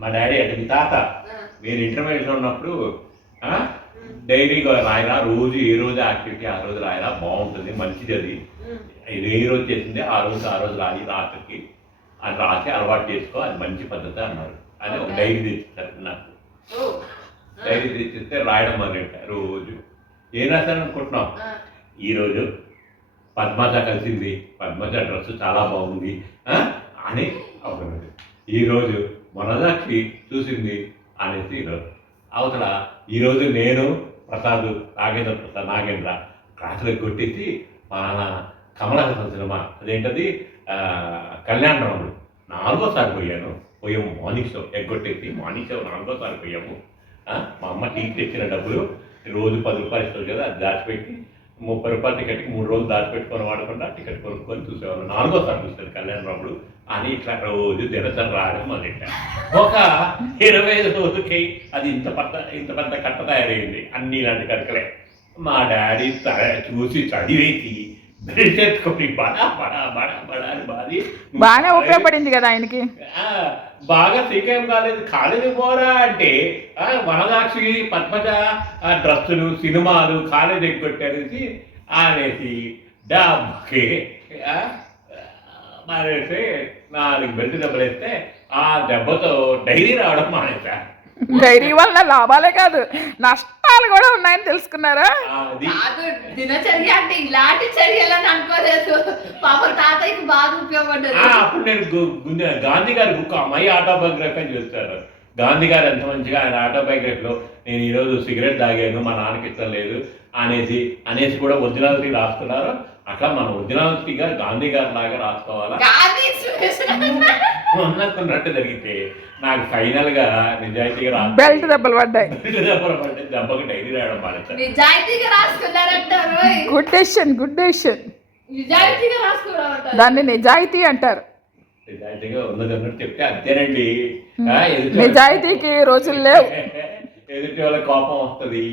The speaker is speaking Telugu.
మా డాడీ అంటే మీ తాత నేను ఇంటర్మీడియట్లో ఉన్నప్పుడు డైరీగా రాయరా రోజు ఏ రోజు యాక్టివిటీ ఆ రోజు రాయరా బాగుంటుంది మంచిది అది ఇది ఏ రోజు చేసింది ఆ రోజు రాయి రాత్రికి అది రాసి అలవాటు చేసుకో అది మంచి పద్ధతి అన్నారు అని ఒక డైరీ తెచ్చిస్తారు నాకు డైరీ తెచ్చిస్తే రాయడం మొదలెట్టా రోజు ఏం రాశాను అనుకుంటున్నాం ఈరోజు పద్మజ కలిసింది పద్మజ డ్రెస్ చాలా బాగుంది అని అవుతుంది ఈరోజు వనజాక్షి చూసింది అనేసి ఈరోజు అవతల ఈరోజు నేను ప్రసాద్ నాగేంద్ర క్లాసులకు కొట్టేసి మన కమలహాసన్ సినిమా అదేంటది కళ్యాణరాముడు 4వ పోయాను మార్నింగ్ షో ఎగ్గొట్టేసి మార్నింగ్ షో 4వ పోయాము మా అమ్మ టీకి తెచ్చిన డబ్బులు రోజు 10 రూపాయలు ఇస్తారు కదా అది దాచిపెట్టి 30 రూపాయల టికెట్కి 3 రోజులు దాచిపెట్టుకొని వాడకుండా టికెట్ కొనుక్కొని చూసేవాళ్ళు 4వ చూస్తారు కళ్యాణరాముడు అని ఇట్లా రోజు దినచరి రావడం మొదలెట్టాను ఒక 25 రోజులకి అది ఇంత పెద్ద కట్ట తయారైంది అన్ని ఇలాంటి కట్టలే మా డాడీ చూసి చదివేసి బెల్టెత్తుకొని బడా బడా బడా బడా అని బాది బాగా ఉపయోగపడింది కదా ఆయనకి బాగా శ్రీకాయం కాలేజీ పోరా అంటే వనదాక్షి పద్మజ డ్రస్సులు సినిమాలు కాలేజీ ఎగ్గొట్టేసి అనేసి డబ్బుకి మానేసి 4 బెల్ట్ దెబ్బలు వేస్తే ఆ దెబ్బతో డైరీ రావడం మానేసా డైరీ వల్ల లాభాలే కాదు నష్టాలు కూడా ఉన్నాయని తెలుసుకున్నారా దినచర్య అంటే ఇలాంటి చర్యలని అనుకోలేదు పాప తాతయ్యకి బాగా ఉపయోగపడ్డది అప్పుడు నేను గాంధీ గారి బుక్ అమ్మాయి ఆటోబయోగ్రఫీ అని చూస్తాను గాంధీ గారు ఎంత మంచిగా ఆయన ఆటోబయోగ్రఫీలో నేను ఈరోజు సిగరెట్ తాగాను మా నాన్నకి ఇష్టం లేదు అనేసి కూడా ఒరిజినాలిటీ రాస్తున్నారు అట్లా మన ఒరిజినాలిటీగా గాంధీ గారి లాగా రాసుకోవాలా ఉన్నట్టు జరిగితే నాకు ఫైనల్ గా నిజాయితీగా బెల్ట్ దెబ్బలు పడ్డాయి దెబ్బకి డైరీ రాయడం బాగా నిజాయితీగా రాసుకున్నారంటారు గుడ్ డెసిషన్ నిజాయితీగా రాసుకున్నారు దాన్ని నిజాయితీ అంటారు నిజాయితీగా ఉన్నదన్నట్టు చెప్తే అంతేనండి నిజాయితీకి రోజులు లేవు ఎదుటి వాళ్ళ కోపం వస్తుంది